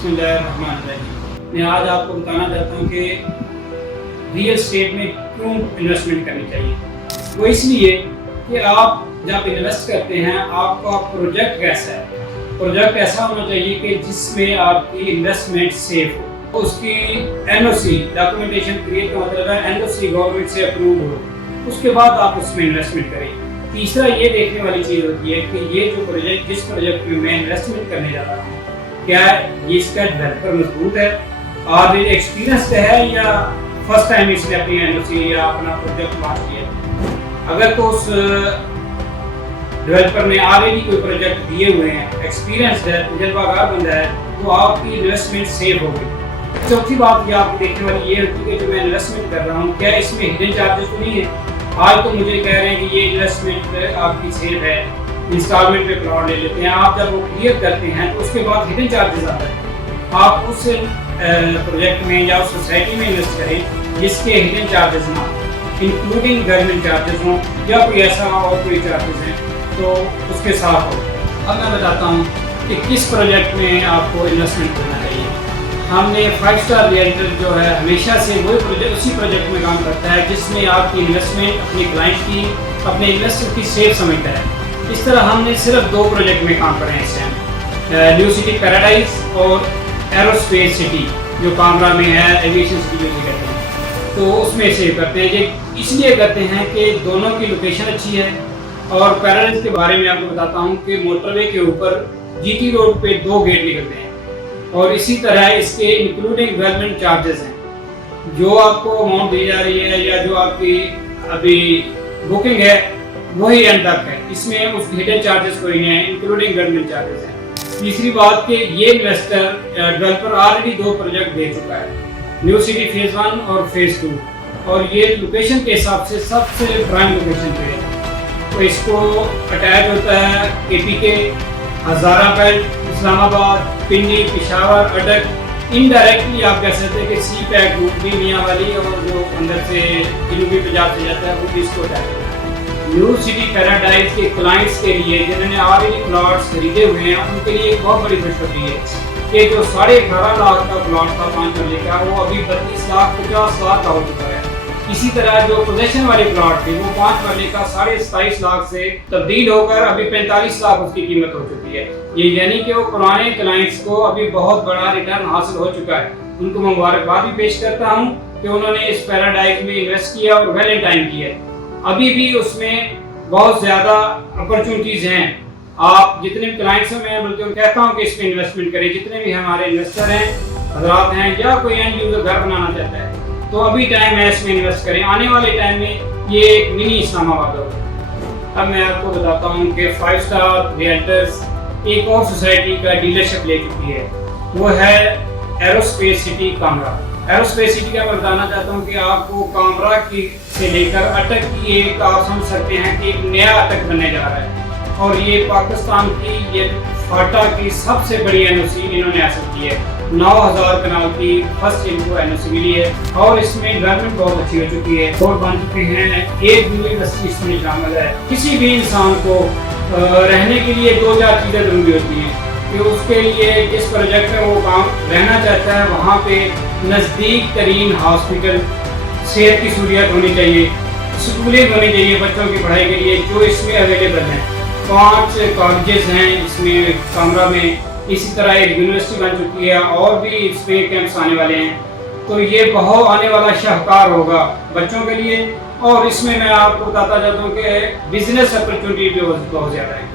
बिस्मिल्लाहिर्रहमानिर्रहीम। मैं आज आपको बताना चाहता हूँ कि रियल एस्टेट में क्यों इन्वेस्टमेंट करनी चाहिए। वो इसलिए कि आप जब इन्वेस्ट करते हैं आपका प्रोजेक्ट कैसा है, प्रोजेक्ट ऐसा होना चाहिए कि जिसमें आपकी इन्वेस्टमेंट सेफ हो, उसकी एनओसी डॉक्यूमेंटेशन क्रिएट का मतलब है एनओसी गवर्नमेंट से अप्रूव हो, उसके बाद आप उसमें इन्वेस्टमेंट करें। तीसरा ये देखने वाली चीज़ होती है कि ये जो प्रोजेक्ट जिस प्रोजेक्ट में मैं इन्वेस्टमेंट करने जा रहा हूँ क्या ये इसका डेवलपर मजबूत है और एक्सपीरियंस है या फर्स्ट टाइम इसने अपनी एनओसी या अपना प्रोजेक्ट लॉन्च किया। अगर तो उस डेवलपर ने ऑलरेडी कोई प्रोजेक्ट दिए हुए हैं, एक्सपीरियंस है, तजुर्बाकार बंदा है, तो आपकी इन्वेस्टमेंट सेफ होगी। चौथी बात ये आपको देखने वाली ये होती है कि जो मैं इन्वेस्टमेंट कर रहा हूँ क्या इसमें हिडन चार्जेस तो नहीं है। आज तो मुझे कह रहे हैं कि ये इन्वेस्टमेंट आपकी सेफ है, इंस्टॉलमेंट पे प्लॉट ले लेते हैं। आप जब वो क्लियर करते हैं तो उसके बाद हिडन चार्जेस आते हैं। आप उस प्रोजेक्ट में या उस सोसाइटी में इन्वेस्ट करें जिसके हिडन चार्जेस ना इंक्लूडिंग गवर्नमेंट चार्जेस हों या कोई ऐसा और कोई चार्जेस हैं तो उसके साथ हो। अब मैं बताता हूँ कि किस प्रोजेक्ट में आपको इन्वेस्टमेंट करना चाहिए। हमने 5 स्टार रियल्टर जो है हमेशा से वही प्रोजेक्ट उसी प्रोजेक्ट में काम करता है जिसमें आपकी इन्वेस्टमेंट अपने क्लाइंट की अपने इन्वेस्टर की सेफ समझता है। इस तरह हमने सिर्फ 2 प्रोजेक्ट में काम कर रहे हैं इस टाइम, न्यू सिटी पैराडाइज और एरोस्पेस सिटी जो कामरा में है, एविएशन सिटी जो कहते हैं, तो उसमें से करते हैं। ये इसलिए करते हैं कि दोनों की लोकेशन अच्छी है। और पैराडाइज के बारे में आपको बताता हूँ कि मोटरवे के ऊपर जीटी रोड पे 2 गेट निकलते हैं और इसी तरह इसके इंक्लूडिंग डेवलपमेंट चार्जेस हैं जो आपको अमाउंट दी जा रही है या जो आपकी अभी बुकिंग है वही एंड तक है। इसमें उस हिडन चार्जेस कोई नहीं है, इंक्लूडिंग गवर्नमेंट चार्जेस हैं। तीसरी बात कि ये इन्वेस्टर डेवलपर ऑलरेडी 2 प्रोजेक्ट दे चुका है, न्यू सिटी फेज 1 और फेज 2, और ये लोकेशन के हिसाब से सबसे प्राइम लोकेशन पे है। तो इसको अटैच होता है KPK, हज़ारा बेल्ट, इस्लामाबाद, पिंडी, पेशावर, अटक। इनडायरेक्टली आप कह सकते हैं कि सी पैक रूट भी मियाँ वाली और जो अंदर से जनूबी पंजाब से जाता है वो भी इसको अटैच होता है। न्यू सिटी पैराडाइज के क्लाइंट्स के लिए जिन्होंने ऑलरेडी प्लॉट्स खरीदे हुए हैं उनके लिए एक बहुत बड़ी खुशखबरी है कि जो 18.5 लाख का प्लॉट था 5 मरले का वो अभी 32 लाख 50 लाख का हो चुका है। इसी तरह जो पोजेशन वाले प्लॉट थे वो 5 मरले का 27.5 लाख से तब्दील होकर अभी 45 लाख उसकी कीमत हो चुकी है। ये यानी कि वो पुराने क्लाइंट्स को अभी बहुत बड़ा रिटर्न हासिल हो चुका है। उनको मुबारकबाद भी पेश करता हूँ कि उन्होंने इस पैराडाइज में इन्वेस्ट किया और वेल टाइम किया है। अभी भी उसमें बहुत ज़्यादा अपॉर्चुनिटीज़ हैं। आप जितने भी क्लाइंट्स हैं मैं बल्कि कहता हूँ कि इस पर इन्वेस्टमेंट करें। जितने भी हमारे इन्वेस्टर हैं, हजरात हैं या कोई एंड यूजर घर बनाना चाहता है तो अभी टाइम है इसमें इन्वेस्ट करें। आने वाले टाइम में ये एक मिनी इस्लामाबाद होगा। अब मैं आपको बताता हूँ कि 5 स्टार रियल्टर्स एक और सोसाइटी का डीलरशिप ले चुकी है, वो है aerospace city Kamra. Aerospace city का मैं बताना चाहता हूँ कि आपको कामरा की से लेकर अटक की एक आप समझ सकते हैं कि एक नया अटक बनने जा रहा है और ये पाकिस्तान की ये फाटा की सबसे बड़ी एनओसी इन्होंने हासिल की है। 9000 कनाल की फर्स्ट इनको एनओसी मिली है और इसमें डेवलपमेंट बहुत अच्छी हो चुकी है। रोड बन चुके हैं, एक यूनिवर्सिटी इसमें शामिल है। किसी भी इंसान को रहने के लिए 2-4 चीज़ें ज़रूरी होती हैं कि उसके लिए जिस प्रोजेक्ट में वो काम रहना चाहता है वहाँ पे नज़दीक तरीन हॉस्पिटल, सेहत की सहूलियत होनी चाहिए, स्कूलें होनी चाहिए बच्चों की पढ़ाई के लिए जो इसमें अवेलेबल हैं। 5 कॉलेजेस हैं इसमें कामरा में। इसी तरह एक यूनिवर्सिटी बन चुकी है और भी इसमें कैंप्स आने वाले हैं। तो ये बहुत आने वाला शाहकार होगा बच्चों के लिए। और इसमें मैं आपको बताता जाता हूँ कि बिजनेस अपॉर्चुनिटी भी बहुत ज़्यादा है।